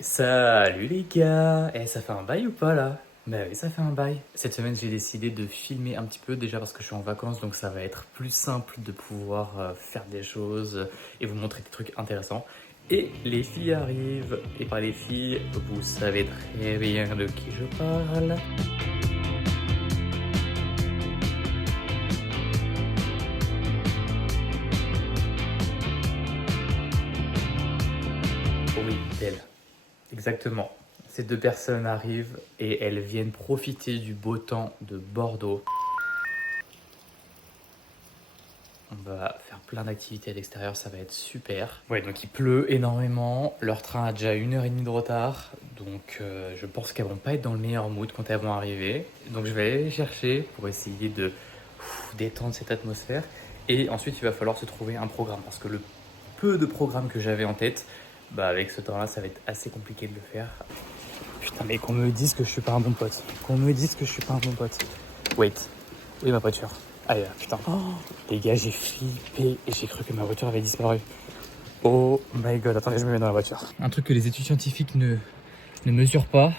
Salut les gars. Ça fait un bail ou pas là? Bah oui, ça fait un bail. Cette semaine, j'ai décidé de filmer un petit peu déjà parce que je suis en vacances, donc ça va être plus simple de pouvoir faire des choses et vous montrer des trucs intéressants. Et les filles arrivent. Et par les filles, vous savez très bien de qui je parle. Oui, d'elle. Exactement. Ces deux personnes arrivent et elles viennent profiter du beau temps de Bordeaux. On va faire plein d'activités à l'extérieur, ça va être super. Ouais, donc il pleut énormément, leur train a déjà 1h30 de retard, donc je pense qu'elles vont pas être dans le meilleur mood quand elles vont arriver. Donc je vais aller les chercher pour essayer de détendre cette atmosphère. Et ensuite il va falloir se trouver un programme, parce que le peu de programmes que j'avais en tête, bah avec ce temps-là ça va être assez compliqué de le faire. Putain, mais qu'on me dise que je suis pas un bon pote. Qu'on me dise que je suis pas un bon pote. Wait, où est ma voiture? Ah, là, putain. Oh, les gars, j'ai flippé et j'ai cru que ma voiture avait disparu. Oh my god, attendez, je me mets dans la voiture. Un truc que les études scientifiques ne mesurent pas,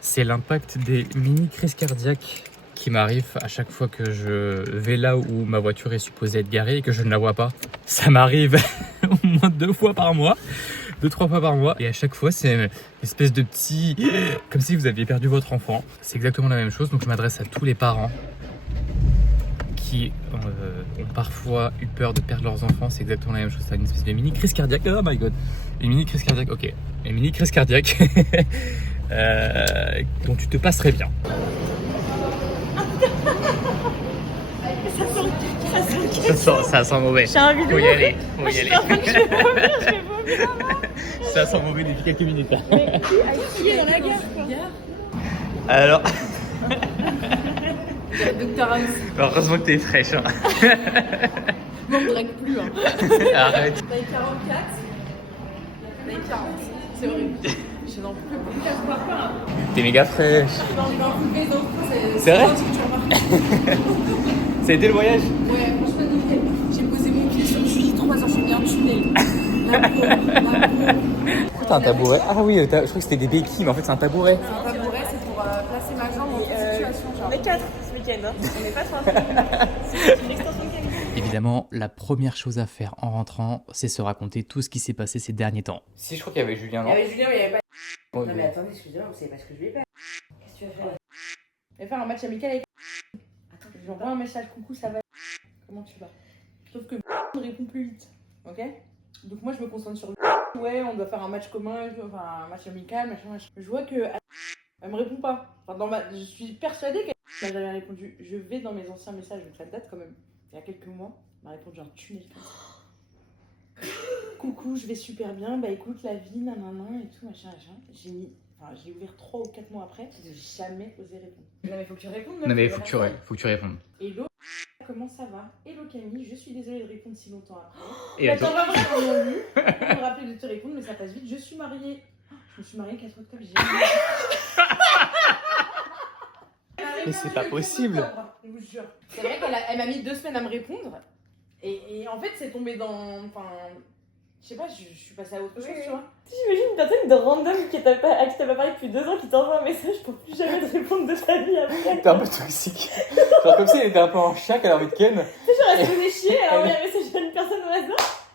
c'est l'impact des mini crises cardiaques qui m'arrivent à chaque fois que je vais là où ma voiture est supposée être garée et que je ne la vois pas. Ça m'arrive au moins 2 fois par mois. 2-3 fois par mois, et à chaque fois c'est une espèce de petit, comme si vous aviez perdu votre enfant. C'est exactement la même chose, donc je m'adresse à tous les parents qui ont parfois eu peur de perdre leurs enfants. C'est exactement la même chose, c'est une espèce de mini crise cardiaque. Oh my god, une mini crise cardiaque, ok, une mini crise cardiaque dont tu te passerais bien. Ça sent mauvais. J'ai envie de faut y mourir. aller, faut y aller. Je vais vomir. Ça sent mauvais depuis quelques minutes. Mais qui est dans la gare, quoi. Alors, Docteur House. heureusement que t'es fraîche. Hein. Moi, on ne drague plus. Hein. Arrête. Taille 44. Taille 40. C'est horrible. Je n'en peux plus. Je vois pas. T'es méga fraîche. J'ai envie d'en couper les enfants. C'est vrai? Ce que tu remarques. Ça a été le voyage? Ouais, franchement, nickel. J'ai posé mon pied sur le juillet 3 ans, j'ai mis un tunnel. La peau. Pourquoi t'as un tabouret? Ah oui, je crois que c'était des béquilles, mais en fait c'est un tabouret. Un tabouret, c'est pour placer ma jambe en toute situation. Genre. On est 4 ce week-end. Hein. On n'est pas 3. C'est une extension de cabine. Évidemment, la première chose à faire en rentrant, c'est se raconter tout ce qui s'est passé ces derniers temps. Si, je crois qu'il y avait Julien, non? Il y avait Julien, mais il n'y avait pas. Oh, Non, mais attendez, excusez-moi, vous savez pas ce que je lui ai fait. Qu'est-ce que tu vas faire? Je vais faire un match amical avec. Attends, je lui envoie un message. Coucou, ça va? Comment tu vas? Sauf que ne répond plus vite. Ok? Donc moi, je me concentre sur le. Ouais, on doit faire un match commun, enfin un match amical, machin. Je vois que. Elle me répond pas. Enfin, je suis persuadée qu'elle m'a jamais répondu. Je vais dans mes anciens messages, donc ça date quand même. Il y a quelques mois, elle m'a répondu un tunnel comme ça. Coucou, je vais super bien. Bah écoute, la vie, nanana et tout, machin. J'ai ouvert 3 ou 4 mois après, j'ai jamais osé répondre. Non mais faut que tu répondes. Non mais faut que tu répondes. Hello, comment ça va? Hello Camille, je suis désolée de répondre si longtemps après. Et Attends, vraiment lu. Je vais me rappeler de te répondre, mais ça passe vite. Je suis mariée. Je me suis mariée 4 octobre, j'ai Mais c'est pas possible. Je vous jure. C'est vrai qu'elle m'a mis 2 semaines à me répondre. Et en fait, c'est tombé dans. Enfin. Je sais pas, je suis passée à autre chose, tu vois. J'imagine une personne de random à qui t'as pas parlé depuis 2 ans qui t'envoie un message pour plus jamais te répondre de ta vie après. T'es un peu toxique. Genre comme si elle était un peu en chien qu'elle a envie de ken. Tu sais, genre elle se faisait chier, elle a envoyé un message à une personne au hasard.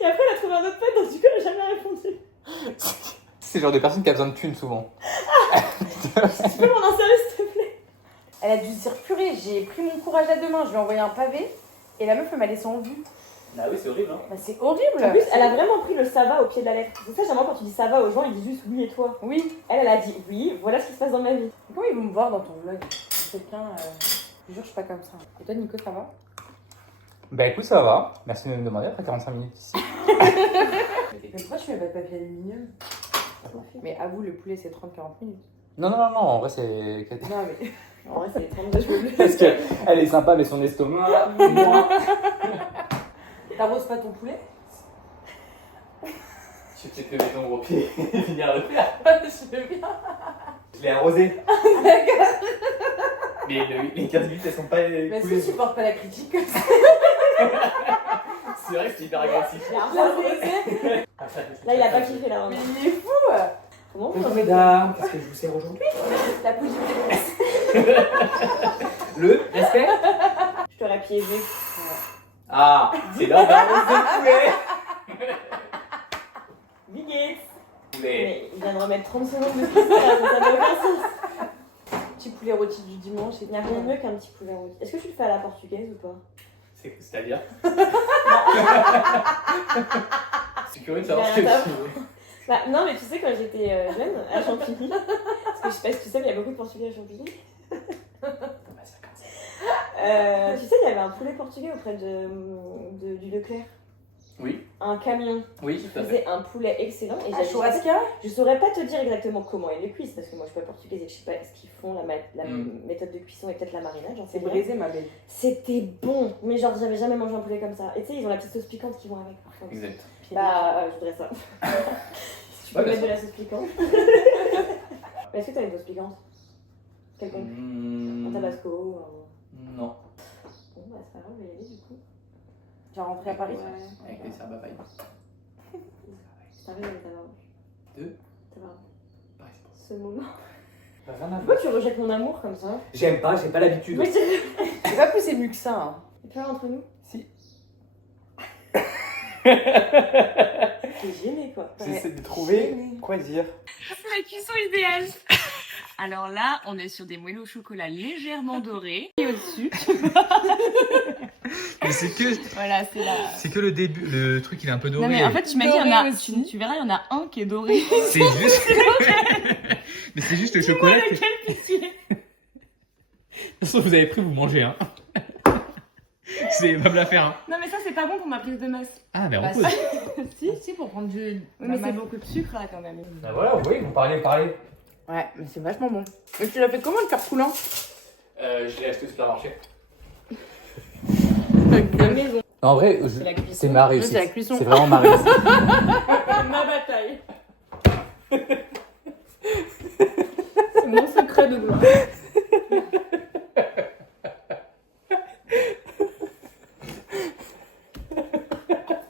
Et après elle a trouvé un autre pote, donc du coup elle a jamais répondu. C'est le genre de personne qui a besoin de thunes souvent. Tu peux m'en insérer s'il te plaît? Elle a dû se dire purée, j'ai pris mon courage à 2 mains, je lui ai envoyé un pavé et la meuf elle m'a laissé en vue. Ah oui, c'est horrible, hein. Bah c'est horrible. En plus, elle a vraiment pris le ça va au pied de la lettre. C'est ça, généralement, quand tu dis ça va aux gens, ils disent juste oui et toi. Oui. Elle a dit oui, voilà ce qui se passe dans ma vie. Comment ils vont me voir dans ton vlog? Quelqu'un. Je jure, je suis pas comme ça. Et toi, Nico, ça va? Bah écoute, ça va. Merci de me demander après 45 minutes ici. Mais pourquoi tu mets pas de papier aluminium? Mais avoue, le poulet c'est 30-40 minutes. Non, en vrai c'est. Non, mais en vrai, c'est les 32 minutes. Parce qu'elle est sympa, mais son estomac, moi. T'arroses pas ton poulet? Je vais peut-être te mettre au pied et finir le faire. Je veux bien. Je l'ai arrosé. Mais les 15 minutes elles sont pas. Mais est-ce que tu portes pas la critique comme ça? C'est vrai que c'est hyper agressif. Il a arrosé. Là, il a pas kiffé là. Mais Vraiment. il est fou. Comment vous Mesdames, qu'est-ce que je vous sers aujourd'hui? La poule du Le respect? Je t'aurais piégé. Ah, c'est l'heure d'un rose de poulet. Biguette. Poulet. Mais il vient de remettre 30 secondes de cuisson, ça n'a aucun sens. Petit poulet rôti du dimanche, il n'y a rien de mieux qu'un petit poulet rôti. Est-ce que tu le fais à la portugaise ou pas? C'est-à-dire? C'est curieux de savoir ce que tu veux. Bah, non, mais tu sais, quand j'étais jeune, à Champigny, parce que je sais pas si tu sais, mais il y a beaucoup de Portugais à Champigny. Tu sais, il y avait un poulet portugais auprès du Leclerc. Oui. Un camion Oui, qui tout à fait. faisait un poulet excellent. Et churrasca? je saurais pas te dire exactement comment ils le cuisent, parce que moi je suis pas portugaise et je sais pas ce qu'ils font, la méthode de cuisson et peut-être la marinade, j'en sais C'est rien. braisé, ma belle. C'était bon, mais genre j'avais jamais mangé un poulet comme ça. Et tu sais, ils ont la petite sauce piquante qui vont avec. Parfois. Exact. Bah, je voudrais ça. Si tu peux Ouais, mettre de bien la sauce piquante. Mais est-ce que t'as une sauce piquante? Quelconque? Un tabasco? Non. Bon, bah c'est pas grave, je vais y aller du coup. Tu vas rentrer à Paris? Avec les serbes à paille. T'arrives avec ta barbe. Deux. Ta barbe. Pareil. Ce moment. Bah, rien à Pourquoi tu rejettes mon amour comme ça? J'aime pas, j'ai pas l'habitude. Mais c'est C'est pas plus ému que ça. Hein. pas entre nous? Si. T'es gêné quoi. J'essaie de trouver quoi dire. C'est la cuisson idéale. Alors là, on est sur des moelleux au chocolat légèrement dorés. Et au-dessus, Mais c'est que, voilà, c'est la... c'est que le début, le truc il est un peu doré. Non mais en fait, tu m'as dit, il y en a... Doré aussi. tu verras, il y en a un qui est doré. C'est juste. Mais c'est juste le chocolat. Que... De toute façon, vous avez pris, vous mangez, hein. C'est pas me la faire, hein. Non mais ça, c'est pas bon pour ma prise de masse. Ah, mais Bah, repose. Si, pour prendre du. Oui, mais c'est beaucoup de sucre là quand même. Bah voilà, vous voyez, vous parlez. Ouais, mais c'est vachement bon. Et tu l'as fait comment le cœur coulant? Je l'ai acheté au supermarché. La maison. En vrai, la cuisson. c'est ma Oui, réussite. c'est la cuisson. C'est vraiment ma réussite. Ma bataille. C'est mon secret de gloire.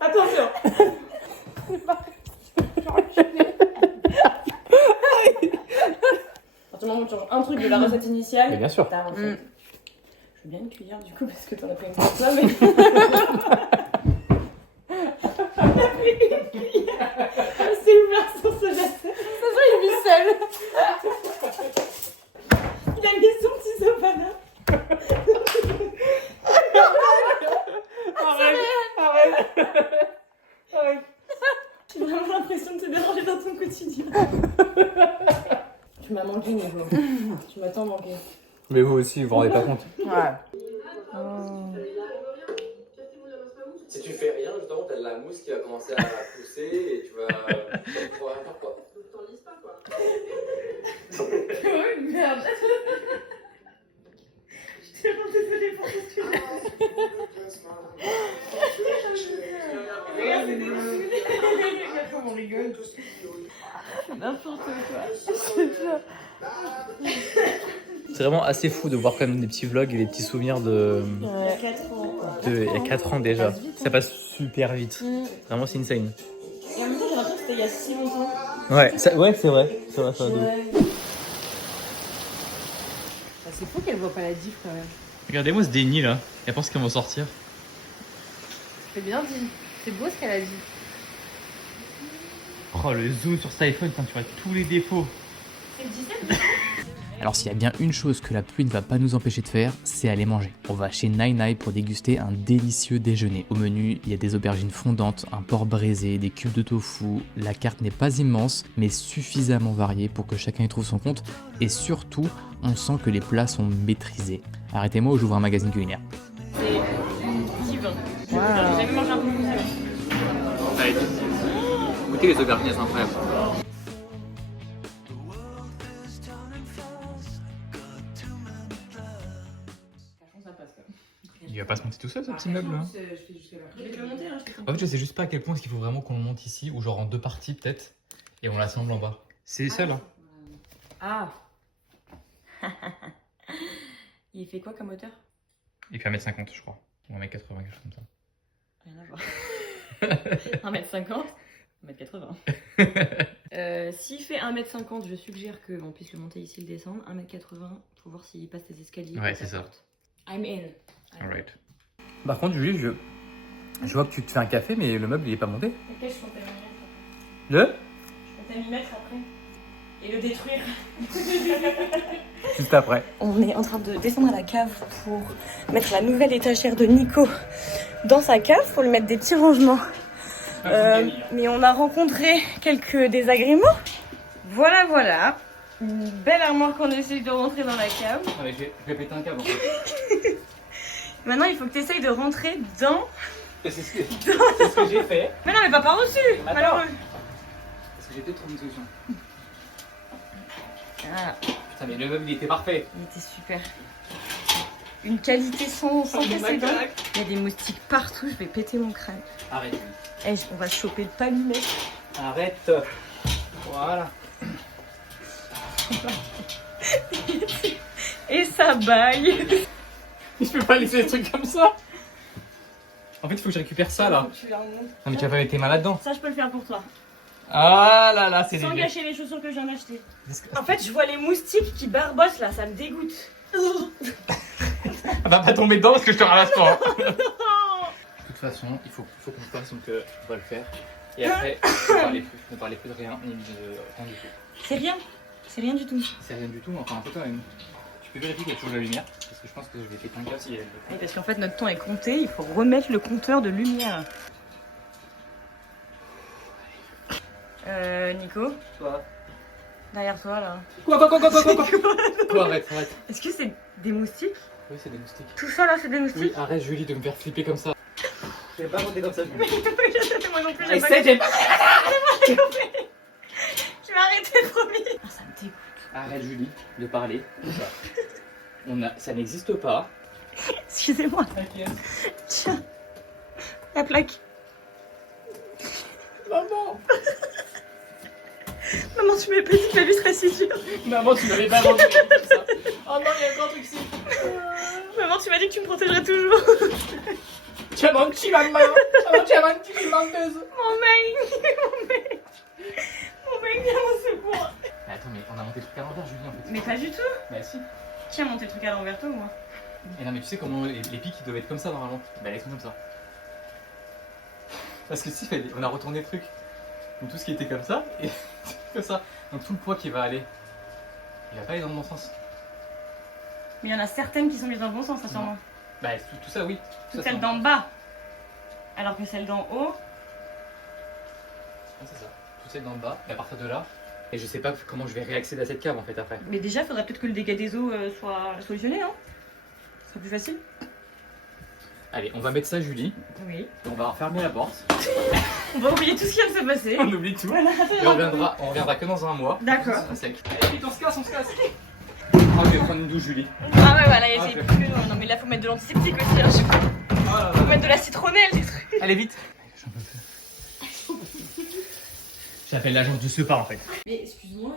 Attention. À tout moment, tu changes un truc de la recette initiale. Mais bien sûr. Ta recette. Mm. Je veux bien une cuillère du coup parce que t'en as fait une pour toi, mais. C'est ouvert sans se lasser. Il vit seul. Il a mis son petit sopana. Arrête. J'ai vraiment l'impression de te déranger dans ton quotidien. Tu m'as manqué, Nico. Tu m'as tant manqué. Mais vous aussi, vous vous rendez pas compte. Ouais. Si tu fais rien, justement, t'as de la mousse qui va commencer à pousser et tu vas pouvoir rien faire quoi. T'enlises pas quoi. Ouais, merde. Je suis vraiment désolée pour tout ce que j'ai fait. Regarde, c'est des Regarde comment on rigole. N'importe quoi. C'est vraiment assez fou de voir quand même des petits vlogs et des petits souvenirs de Il y a 4 ans. il y a 4 ans déjà. Ça passe super vite. Vraiment, c'est insane. Et en même temps, j'ai l'impression que c'était il y a si longtemps. Ouais, c'est vrai. Ça va, ça va de ouf. C'est fou qu'elle voit pas la diff quand même. Regardez-moi ce déni là. Elle pense qu'ils vont sortir. C'est bien dit. C'est beau ce qu'elle a dit. Oh, le zoom sur cet iPhone quand tu vois tous les défauts. Alors s'il y a bien une chose que la pluie ne va pas nous empêcher de faire, c'est aller manger. On va chez Nai Nai pour déguster un délicieux déjeuner. Au menu, il y a des aubergines fondantes, un porc braisé, des cubes de tofu. La carte n'est pas immense, mais suffisamment variée pour que chacun y trouve son compte. Et surtout, on sent que les plats sont maîtrisés. Arrêtez-moi ou j'ouvre un magazine culinaire. C'est divin. J'ai jamais mangé un peu plus divin. Écoutez, les aubergines, elles sont incroyables. Ça passe quoi. Il va pas se monter tout seul ce petit meuble là. Je fais jusqu'à là. Je vais te le monter, hein, je te En fait, je sais juste pas à quel point est-ce qu'il faut vraiment qu'on le monte ici, ou genre en 2 parties peut-être, et on l'assemble en bas. C'est seul, hein. Ah. Il fait quoi comme hauteur? Il fait 1m50, je crois. Ou 1m80, quelque chose comme ça. Rien à voir. 1m50. 1m80. S'il fait 1m50, je suggère qu'on puisse le monter ici et le descendre. 1m80 pour voir s'il passe les escaliers. Ouais, c'est ça. I'm in. Alright. Par contre, Julie, je vois que tu te fais un café, mais le meuble il est pas monté. Ok, je comptais m'y mettre. Le Je comptais m'y mettre après. Et le détruire. Juste après. On est en train de descendre à la cave pour mettre la nouvelle étagère de Nico dans sa cave pour lui mettre des petits rangements. Mais on a rencontré quelques désagréments. Voilà. Une belle armoire qu'on essaye de rentrer dans la cave. Ouais, je vais péter un câble en fait. Maintenant, il faut que tu essayes de rentrer dans... C'est ce que j'ai fait. Mais non, mais pas par dessus, malheureux. Parce que j'ai peut-être trouvé une solution. Voilà, Putain, mais le meuble il était parfait. il était super. Une qualité sans précédent. Il y a des moustiques partout, je vais péter mon crâne. Arrête. Eh, on va choper le palmier. Arrête. Voilà. Et ça baille. Je peux pas laisser des trucs comme ça. En fait, il faut que je récupère ça là. Tu la remontes. Non, mais tu vas pas mettre tes mains là-dedans. Ça, je peux le faire pour toi. Ah là là, c'est Sans léger. gâcher les chaussures que je viens d'acheter. En fait, je vois les moustiques qui barbossent là, ça me dégoûte. Elle va pas tomber dedans parce que je te ramasse pas. De toute façon, il faut qu'on fasse, donc on va le faire. Et après, ne parlez plus de rien, ni de rien du tout. C'est rien du tout. C'est rien du tout, mais enfin un peu quand même. Tu peux vérifier qu'il y a toujours de la lumière, parce que je pense que je vais péter un câble s'il y a de Oui, parce qu'en fait, notre temps est compté, il faut remettre le compteur de lumière. Nico, Quoi derrière toi là. Quoi arrête. Est-ce que c'est des moustiques? Oui, c'est des moustiques. Tout ça là, c'est des moustiques? Oui, arrête Julie de me faire flipper comme ça. Je vais pas monter comme ça, Julie. Moi non plus, j'ai pas Essaie, j'ai compris. Je vais arrêter, promis. Ah, ça me dégoûte. Arrête Julie de parler. Ça n'existe pas. Excusez-moi. T'inquiète. Tiens, la plaque. Maman. Maman, tu m'avais pas dit que la vie serait si dure. Maman, tu m'avais pas vendu comme ça. Oh non, il y a un grand truc ici. Maman, tu m'as dit que tu me protégerais toujours. Tu as menti, maman. Tu as menti, tu es menteuse. Mon mec, viens au secours. Mais attends, mais on a monté le truc à l'envers, Julie, en fait. Mais pas du tout. Bah si. Qui a monté le truc à l'envers, toi ou moi? Et non, mais tu sais comment les pics ils doivent être comme ça normalement. Bah, elles sont comme ça. Parce que si, on a retourné le truc. Donc tout ce qui était comme ça, et comme ça. Donc tout le poids qui va aller, il va pas aller dans le bon sens. Mais il y en a certaines qui sont mises dans le bon sens, ça sûrement. Bah tout ça, oui. Toutes Ça, celles c'est d'en bas. Alors que celles d'en haut. Ah, c'est ça. Toutes celles d'en bas, et à partir de là. Et je sais pas comment je vais réaccéder à cette cave en fait après. Mais déjà, il faudrait peut-être que le dégât des eaux soit solutionné, non? Ce serait plus facile. Allez, on va mettre ça, Julie. Oui. Et on va refermer la porte. On va oublier tout ce qui vient de se passer. On oublie tout. Voilà. Et on reviendra que dans un mois. D'accord. Ça sera sec. Allez, vite, on se casse. Oh, je vais prendre une douche, Julie. Ah ouais, voilà, Ah, c'est plus loin. Non, mais là, faut mettre de l'antiseptique aussi. Hein, faut mettre de la citronnelle, des trucs. Allez, vite. J'appelle l'agence de Sepa en fait. Mais excuse-moi,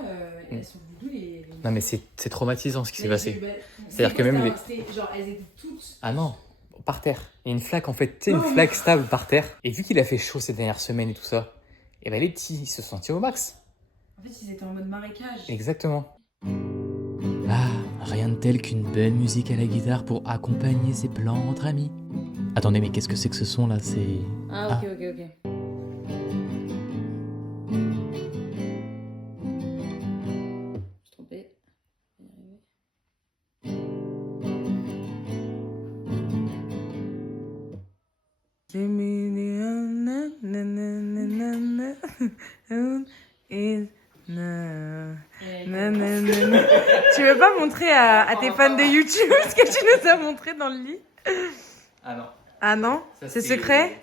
elles sont d'où les. Non, mais c'est traumatisant ce qui s'est Mais passé. je- C'est-à-dire que même les. Genre, elles étaient toutes. Ah non, par terre. Il y a une flaque en fait, tu sais, une flaque stable par terre. Et vu qu'il a fait chaud ces dernières semaines et tout ça, et ben les petits, ils se sentent au max. En fait, ils étaient en mode marécage. Exactement. Ah, rien de tel qu'une belle musique à la guitare pour accompagner ses plans entre amis. Attendez, mais qu'est-ce que c'est que ce son là? C'est... Ah, ok. Je suis trompée. Tu veux pas montrer à tes fans de YouTube ce que tu nous as montré dans le lit? Ah non. Ah non? Ça, C'est secret?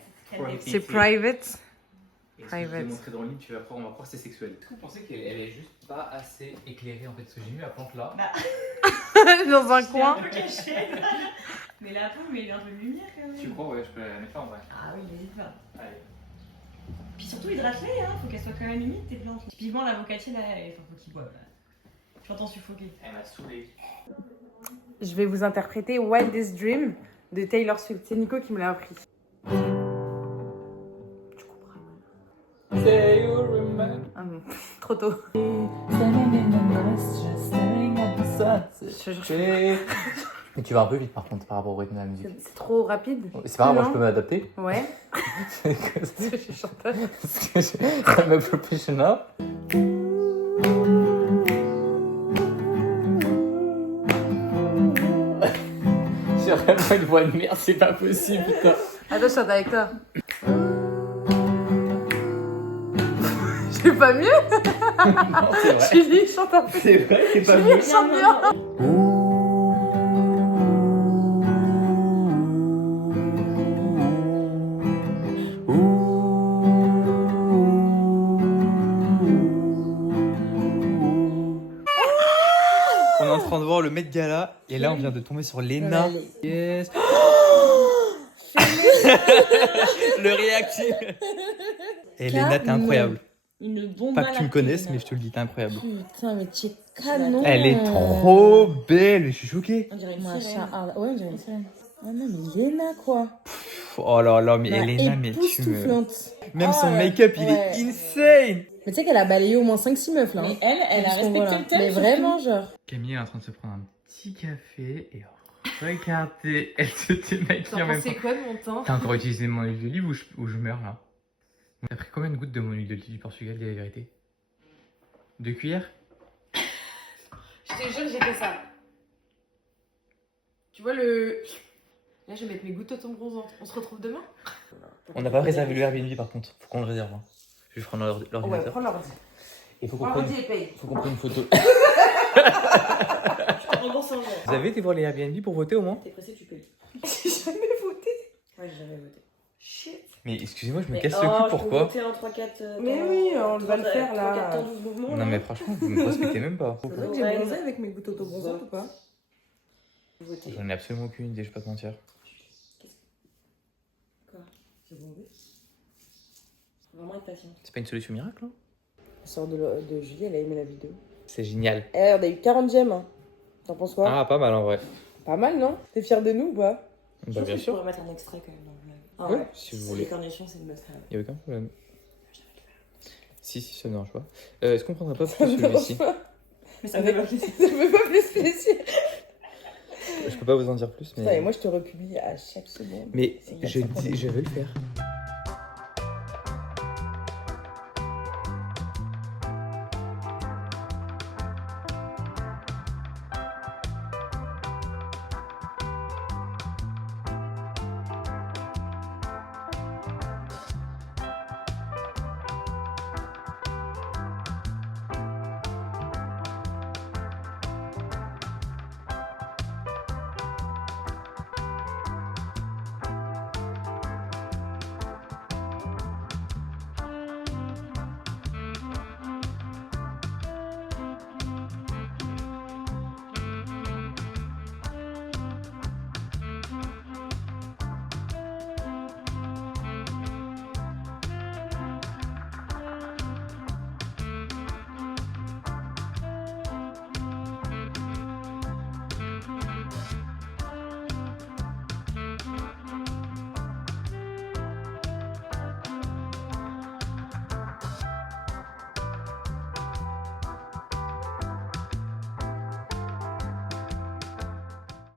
C'est private? Et ce que je t'ai montré dans le lit, on va croire que c'est sexuel. Est-ce que vous pensez qu'elle est juste pas assez éclairée en fait? Parce que j'ai mis la plante là. Dans un coin? Mais la poule, mais il y a un peu de lumière quand même. Tu crois? Ouais, je peux la mettre là en vrai. Ah oui, n'hésite pas. Allez. Puis surtout hydrate-les, hein, faut qu'elles soient quand même humides tes plantes. Typiquement, l'avocatier là, faut qu'il boive. Je t'entends suffoquer. Elle m'a saoulé. Je vais vous interpréter Wildest Dream de Taylor Swift. C'est Nico qui me l'a appris. Tu comprends. Say Ah bon, trop tôt. Mais tu vas un peu vite par contre par rapport au rythme de la musique. C'est trop rapide. C'est pas grave, moi je peux m'adapter. Ouais. Parce Parce que je suis chanteuse. que I'm a professional. J'ai vraiment une voix de merde, c'est pas possible, putain. Attends, je chante avec toi. J'ai pas mieux. Non, c'est vrai. Julie chante un peu. C'est vrai, c'est pas Julie mieux. chante bien. On est en train de voir le Met Gala et là on vient de tomber sur Léna. Yes. Le réactif. Et Léna, t'es incroyable. Une bombe. Pas que tu me connaisses, mais je te le dis, t'es incroyable. Putain, mais tu es canon. Elle est trop belle, je suis choqué. On dirait une sirène. Ah ouais, on dirait une sirène. Ah non, mais Léna quoi. Oh là là, mais Léna, mais tu me... époustouflante. Même son Oh, make-up, il ouais. est insane. Mais tu sais qu'elle a balayé au moins 5-6 meufs là. Mais elle a respecté le thème. Mais vraiment, genre. Camille est en train de se prendre un petit café et regardez, elle se démaquille en même temps. C'est quoi de mon temps? T'as encore utilisé mon huile d'olive ou je meurs là? T'as pris combien de gouttes de mon huile d'olive du Portugal, dis la vérité? 2 cuillères? Je te jure, j'ai fait ça. Tu vois le... Là, je vais mettre mes gouttes de ton bronzant. On se retrouve demain? On n'a pas réservé le Airbnb par contre, faut qu'on le réserve. Hein. Je vais prendre l'ordinateur. Ouais, prends l'ordi. Il faut qu'on prenne... paye. Faut qu'on prenne une photo. Je te rembourse en vrai. Vous avez été voir les Airbnb pour voter au moins? T'es pressé, tu payes. J'ai jamais voté. Ouais, j'ai jamais voté. Shit. Mais excusez-moi, je me Mais casse le cul, pourquoi? voter en 3-4. Mais oui, on va le faire là. 3-4 mouvements. Non mais franchement, vous me respectez même pas. C'est vrai que j'ai bronzé avec mes gouttes auto-bronzantes ou pas? Voter. J'en ai absolument aucune idée, je vais pas te mentir. Quoi? C'est bon, oui. Faut vraiment être patient. C'est pas une solution miracle, hein? La sœur de Julie, elle a aimé la vidéo. C'est génial. Eh, on a eu 40 j'aime. Hein. T'en penses quoi? Ah, pas mal en vrai. Pas mal, non? T'es fier de nous ou pas? Bah bien Je sûr. pourrais mettre un extrait quand même dans le vlog. Ah Oui, ouais. si vous Les voulez. cornichons, c'est une must-have. Y'a aucun problème. Si, ça ne dérange pas. Est-ce qu'on prendrait pas plus celui-ci? Mais ça Avec... me ça me fait pas plus plaisir. Je peux pas vous en dire plus, Putain, et mais... moi, je te republie à chaque seconde. Mais C'est je 400 veux le faire.